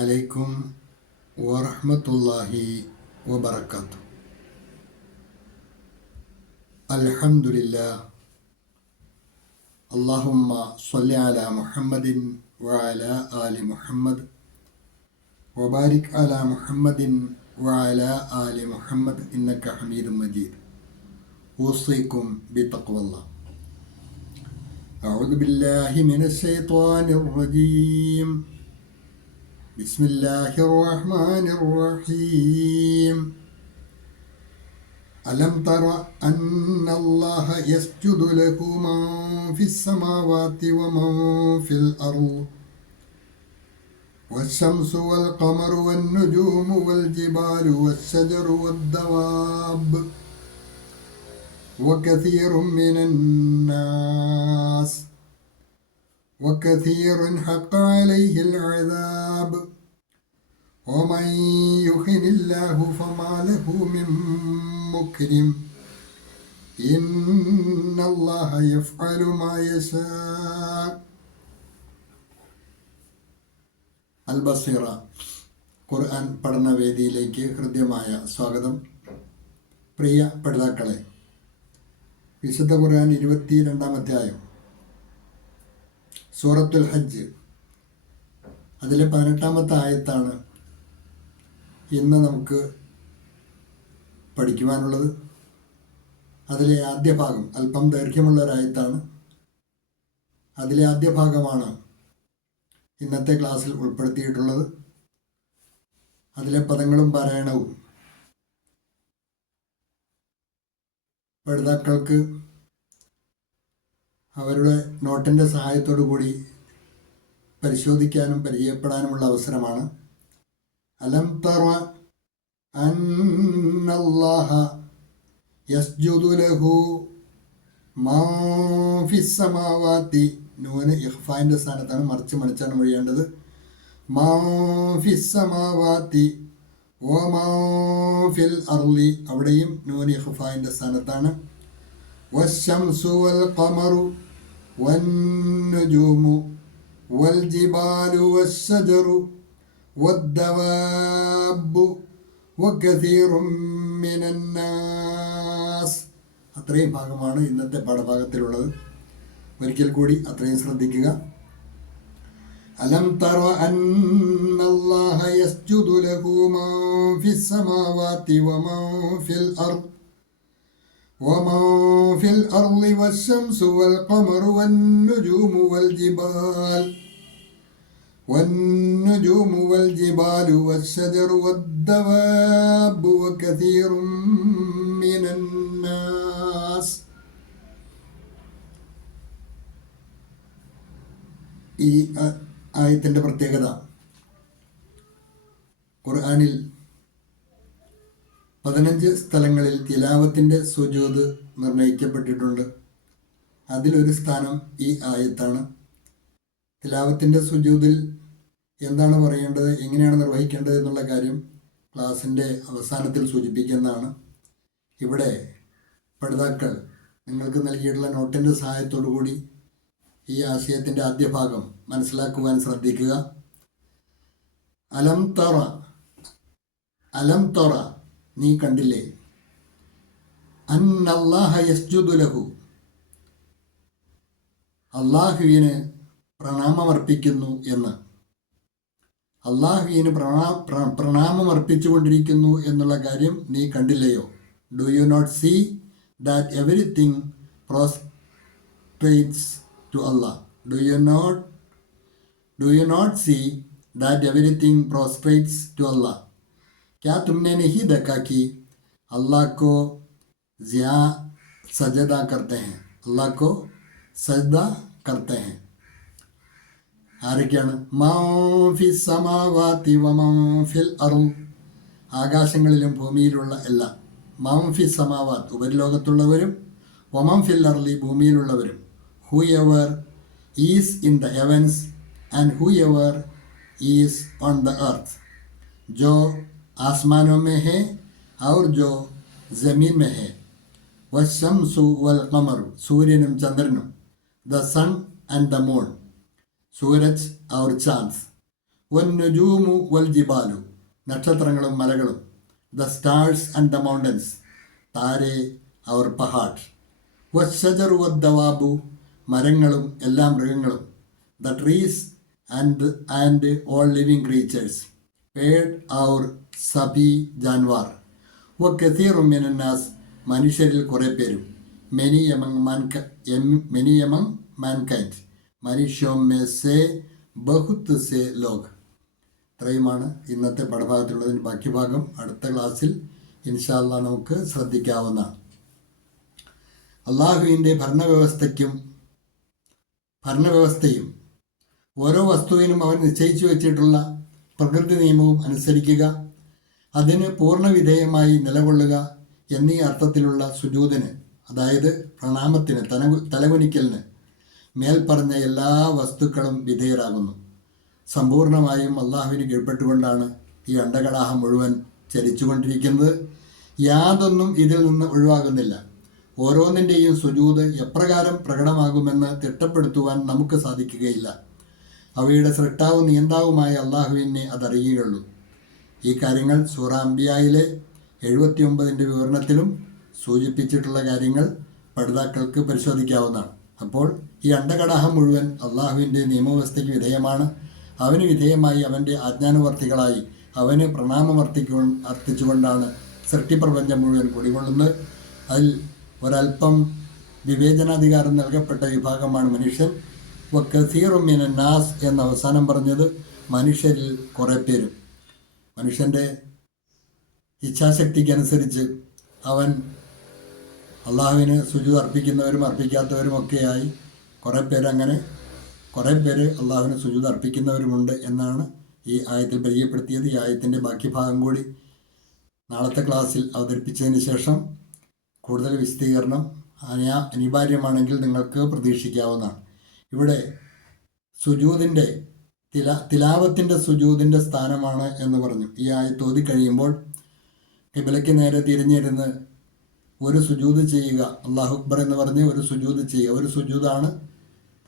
അലൈക്കും വറഹ്മത്തുള്ളാഹി വബറകാതുഹു. അൽഹംദുലില്ലാഹ്. അല്ലാഹുമ്മ സ്വല്ലി അലാ മുഹമ്മദിൻ വഅലാ ആലി മുഹമ്മദ് വബാരിക് അലാ മുഹമ്മദിൻ വഅലാ ആലി മുഹമ്മദ് ഇന്നക ഹമീദും മജീദ്. ഊസിക്കും ബിത്തഖ്വല്ലാഹ്. അഊദു ബില്ലാഹി മിനശ് ശൈത്വാനിർ റജീം. بسم الله الرحمن الرحيم. ألم تر أن الله يسجد له من في السماوات ومن في الأرض والشمس والقمر والنجوم والجبال والشجر والدواب وكثير من الناس وكثير حق عليه العذاب ومن يهن الله فما له من مكرم إن الله يفعل ما يشاء. അൽ-ബസീറ ഖുർആൻ പഠനവേദിയിലേക്ക് ഹൃദ്യമായ സ്വാഗതം. പ്രിയ പഠിതാക്കളെ, വിശുദ്ധ ഖുർആൻ 22-ാം അധ്യായം സൂറത്തുൽ ഹജ്ജ്, അതിലെ 18-ാമത്തെ ആയത്താണ് ഇന്ന് നമുക്ക് പഠിക്കുവാനുള്ളത്. അതിലെ ആദ്യ ഭാഗം അല്പം ദൈർഘ്യമുള്ള ഒരായത്താണ്. അതിലെ ആദ്യ ഭാഗമാണ് ഇന്നത്തെ ക്ലാസ്സിൽ ഉൾപ്പെടുത്തിയിട്ടുള്ളത്. അതിലെ പദങ്ങളും പാരായണവും പഠിതാക്കൾക്ക് അവരുടെ നോട്ടിൻ്റെ സഹായത്തോടു കൂടി പരിശോധിക്കാനും പരിചയപ്പെടാനുമുള്ള അവസരമാണ്. അലം തറ അന്നല്ലാഹ യസ്ജുദു ലഹു മാ ഫിസ് സമാവാതി. നൂന് ഇഖ്ഫാൻ്റെ സ്ഥാനത്താണ്, മറിച്ച് മണിച്ചാണ് മൊഴിയേണ്ടത്. മാ ഫിസ് സമാവാതി വമാ ഫിൽ അർളി, അവിടെയും നൂന് ഇഖ്ഫാൻ്റെ സ്ഥാനത്താണ്. വശംസു വൽ ഖമറു വന്നുജൂമു വൽജിബാലു വശ്ശജറു വദ്ദവാബു വകസീറും മിനന്നാസ്. അത്രയും ഭാഗമാണ് ഇന്നത്തെ പാഠഭാഗത്തിലുള്ളത്. ഒരിക്കൽ കൂടി അത്രയും ശ്രദ്ധിക്കുക. അലം തറ അന്നല്ലാഹ യസ്ജുദു ലഹു മാ ഫിസ് സമാവാതി വമാ ഫിൽ അർദ് وما في الأرض والشمس والقمر والنجوم والجبال والشجر والدواب وكثير من الناس. ഈ ആയത്തിൻ്റെ പ്രത്യേകത, ഖുർആനിൽ 15 സ്ഥലങ്ങളിൽ തിലാവത്തിൻ്റെ സുജൂദ് നിർണയിക്കപ്പെട്ടിട്ടുണ്ട്. അതിലൊരു സ്ഥാനം ഈ ആയത്താണ്. തിലാവത്തിൻ്റെ സുജൂദിൽ എന്താണ് പറയേണ്ടത്, എങ്ങനെയാണ് നിർവഹിക്കേണ്ടത് എന്നുള്ള കാര്യം ക്ലാസ്സിൻ്റെ അവസാനത്തിൽ സൂചിപ്പിക്കുന്നതാണ്. ഇവിടെ പഠിതാക്കൾ നിങ്ങൾക്ക് നൽകിയിട്ടുള്ള നോട്ടിൻ്റെ സഹായത്തോടു കൂടി ഈ ആശയത്തിൻ്റെ ആദ്യ ഭാഗം മനസ്സിലാക്കുവാൻ ശ്രദ്ധിക്കുക. അലം തറ, അലം തറ, നീ കണ്ടില്ലേ, അന്നല്ലാഹ യസ്ജുദു ലഹു, അള്ളാഹുവിന് പ്രണാമമർപ്പിക്കുന്നു എന്ന്. അള്ളാഹുവിന് പ്രണാമമർപ്പിച്ചുകൊണ്ടിരിക്കുന്നു എന്നുള്ള കാര്യം നീ കണ്ടില്ലയോ? Do you not see that everything prostrates to Allah? Do you not see that everything prostrates to Allah? क्या तुमने नहीं देखा कि अल्लाह को ज़िया सजदा करते हैं, अल्लाह को सजदा करते हैं. ആരൊക്കെയാണ്? മാ ഫിസ് സമാവാതി വമാ ഫിൽ അർദ്, ആകാശങ്ങളിലും ഭൂമിയിലുള്ള എല്ലാം. മാ ഫിസ് സമാവാത്ത്, ഉപരിലോകത്തുള്ളവരും, വമാ ഫിൽ അർദി, ഭൂമിയിലുള്ളവരും. whoever is in the heavens and whoever is on the earth, जो आसमानों में है और जो ज़मीन में है. वशम्सु वल क़मरु, सूर्यനും ചന്ദ്രനും. the sun and the moon, सूरज और चांद. വന്നുജൂമു വൽ ജിബാലു, നക്ഷത്രങ്ങളും മലകളും. The stars and the mountains, താരെ അവർ പഹാഡ്. വശജറു വദ്ദവാബു, മരങ്ങളും എല്ലാ മൃഗങ്ങളും. The trees and all living creatures. പേഡ് ഔർ സബി ജാൻവാർ. വ കസീറും മിനന്നാസ്, മനുഷ്യരിൽ കുറേ പേരും. മെനി എമംഗ് മാൻകൈൻഡ്, മനുഷ്യോം മേ സേ ബഹുത്ത് സേ ലോഗ്. ഇത്രയുമാണ് ഇന്നത്തെ പാഠഭാഗത്തുള്ളതിൻ്റെ ബാക്കി ഭാഗം അടുത്ത ക്ലാസ്സിൽ ഇൻഷാ അല്ലാഹ് നമുക്ക് ശ്രദ്ധിക്കാവുന്നതാണ്. അള്ളാഹുവിൻ്റെ ഭരണവ്യവസ്ഥയും ഓരോ വസ്തുവിനും അവൻ നിശ്ചയിച്ചു വച്ചിട്ടുള്ള പ്രകൃതി നിയമവും അനുസരിക്കുക, അതിന് പൂർണ്ണ വിധേയമായി നിലകൊള്ളുക എന്നീ അർത്ഥത്തിലുള്ള സുജൂദിന്, അതായത് പ്രണാമത്തിന്, തലകുനിക്കലിന് മേൽപ്പറഞ്ഞ എല്ലാ വസ്തുക്കളും വിധേയരാകുന്നു. സമ്പൂർണമായും അള്ളാഹുവിന് കീഴ്പ്പെട്ടുകൊണ്ടാണ് ഈ അണ്ടകടാഹം മുഴുവൻ ചലിച്ചുകൊണ്ടിരിക്കുന്നത്. യാതൊന്നും ഇതിൽ നിന്ന് ഒഴിവാകുന്നില്ല. ഓരോന്നിൻ്റെയും സുജൂദ് എപ്രകാരം പ്രകടമാകുമെന്ന് തിട്ടപ്പെടുത്തുവാൻ നമുക്ക് സാധിക്കുകയില്ല. അവയുടെ സൃഷ്ടാവും നിയന്താവുമായ അള്ളാഹുവിനെ അതറിയുകയുള്ളൂ. ഈ കാര്യങ്ങൾ സൂറ അംബിയായിലെ 79 വിവരണത്തിലും സൂചിപ്പിച്ചിട്ടുള്ള കാര്യങ്ങൾ പഠിതാക്കൾക്ക് പരിശോധിക്കാവുന്നതാണ്. അപ്പോൾ ഈ അണ്ടകടാഹം മുഴുവൻ അള്ളാഹുവിൻ്റെ നിയമവ്യവസ്ഥയ്ക്ക് വിധേയമാണ്. അവന് വിധേയമായി അവൻ്റെ ആജ്ഞാനുവർത്തികളായി അവന് അർപ്പിച്ചുകൊണ്ടാണ് സൃഷ്ടിപ്രപഞ്ചം മുഴുവൻ കുടികൊള്ളുന്നത്. അതിൽ ഒരൽപ്പം വിവേചനാധികാരം നൽകപ്പെട്ട വിഭാഗമാണ് മനുഷ്യൻ. വക്കസീറും മിനൻ നാസ് എന്ന് അവസാനം പറഞ്ഞത് മനുഷ്യരിൽ കുറേ പേരും. മനുഷ്യൻ്റെ ഇച്ഛാശക്തിക്കനുസരിച്ച് അവൻ അള്ളാഹുവിന് സുജൂദ് അർപ്പിക്കുന്നവരും അർപ്പിക്കാത്തവരും ഒക്കെയായി കുറേ പേര് അള്ളാഹുവിന് സുജൂദ് അർപ്പിക്കുന്നവരുമുണ്ട് എന്നാണ് ഈ ആയത്തിൽ പരിചയപ്പെടുത്തിയത്. ഈ ആയത്തിൻ്റെ ബാക്കി ഭാഗം കൂടി നാളത്തെ ക്ലാസ്സിൽ അവതരിപ്പിച്ചതിന് ശേഷം കൂടുതൽ വിശദീകരണം അനിവാര്യമാണെങ്കിൽ നിങ്ങൾക്ക് പ്രതീക്ഷിക്കാവുന്നതാണ്. ഇവിടെ സുജൂദിൻ്റെ തിലാവത്തിൻ്റെ സുജൂദിൻ്റെ സ്ഥാനമാണ് എന്ന് പറഞ്ഞു. ഈ ആയത്ത് ഓതി കഴിയുമ്പോൾ ഖിബലയ്ക്ക് നേരെ തിരിഞ്ഞിരുന്ന് ഒരു സുജൂദ് ചെയ്യുക, അല്ലാഹു അക്ബർ എന്ന് പറഞ്ഞ് ഒരു സുജൂദ് ചെയ്യുക. ഒരു സുജൂദാണ്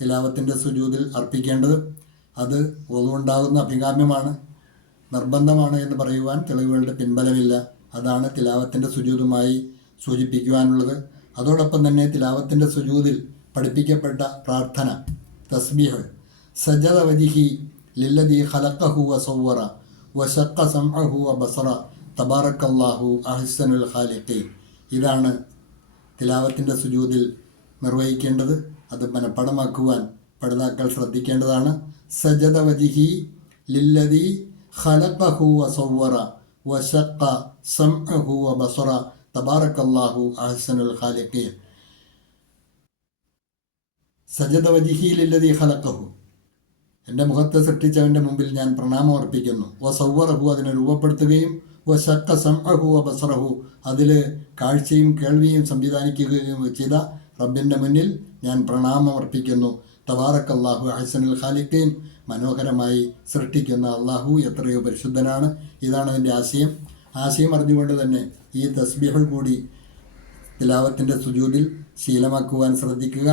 തിലാവത്തിൻ്റെ സുജൂദിൽ അർപ്പിക്കേണ്ടത്. അത് ഒന്നുണ്ടാകുന്ന അഭികാമ്യമാണ്, നിർബന്ധമാണ് എന്ന് പറയുവാൻ തെളിവുകളുടെ പിൻബലമില്ല. അതാണ് തിലാവത്തിൻ്റെ സുജൂദുമായി സൂചിപ്പിക്കുവാനുള്ളത്. അതോടൊപ്പം തന്നെ തിലാവത്തിൻ്റെ സുജൂദിൽ പഠിപ്പിക്കപ്പെട്ട പ്രാർത്ഥന തസ്ബീഹ്, സജദ വജിഹി ലില്ലദീ ഖലഖഹു വസവ്വറ വശഖ സംഅഹു വബസറ തബാറക്കല്ലാഹു അഹ്സനുൽ ഖാലിഖീൻ. ഇതാണ് തിലാവത്തിൻ്റെ സുജൂദിൽ നിർവഹിക്കേണ്ടത്. അത് മനഃപ്പാഠമാക്കുവാൻ പഠിതാക്കൾ ശ്രദ്ധിക്കേണ്ടതാണ്. സജദ വജിഹി ലില്ലദീ ഖലഖഹു വസവ്വറ വശഖ സംഅഹു വബസറ തബാറക്കല്ലാഹു അഹ്സനുൽ ഖാലിഖീൻ. സജദ വജിഹി ലില്ലദീ ഖലഖഹു, എൻ്റെ മുഖത്തെ സൃഷ്ടിച്ചവൻ്റെ മുമ്പിൽ ഞാൻ പ്രണാമം അർപ്പിക്കുന്നു. വസവ്വറഹു, അതിനെ രൂപപ്പെടുത്തുകയും വശഖ സംഅഹു വബസറഹു, അതിൽ കാഴ്ചയും കേൾവിയും സംവിധാനിക്കുകയും ചെയ്ത റബ്ബിൻ്റെ മുന്നിൽ ഞാൻ പ്രണാമം അർപ്പിക്കുന്നു. തബാറക്കല്ലാഹു അഹ്സനുൽ ഖാലിഖീൻ, മനോഹരമായി സൃഷ്ടിക്കുന്ന അള്ളാഹു എത്രയോ പരിശുദ്ധനാണ്. ഇതാണ് അതിൻ്റെ ആശയം അറിഞ്ഞുകൊണ്ട് തന്നെ ഈ തസ്ബീഹുകൾ കൂടി തിലാവത്തിൻ്റെ സുജൂദിൽ ശീലമാക്കുവാൻ ശ്രദ്ധിക്കുക.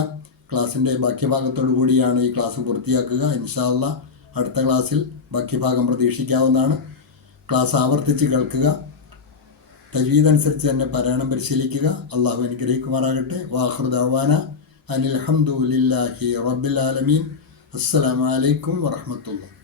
ക്ലാസ്സിൻ്റെ ബാക്കി ഭാഗത്തോടു കൂടിയാണ് ഈ ക്ലാസ് പൂർത്തിയാക്കുക. ഇൻഷാ അല്ലാഹ് അടുത്ത ക്ലാസ്സിൽ ബാക്കി ഭാഗം പ്രതീക്ഷിക്കാവുന്നതാണ്. ക്ലാസ് ആവർത്തിച്ച് കേൾക്കുക, തജ്വീദ് അനുസരിച്ച് തന്നെ പാരായണം പരിശീലിക്കുക. അള്ളാഹു അനുഗ്രഹിക്കുമാറാകട്ടെ. വാഖിറു ദഅ്വാന അനിൽ ഹംദുലില്ലാഹി റബ്ബിൽ ആലമീൻ. അസ്സലാമു അലൈക്കും വറഹ്മത്തുള്ളാഹി.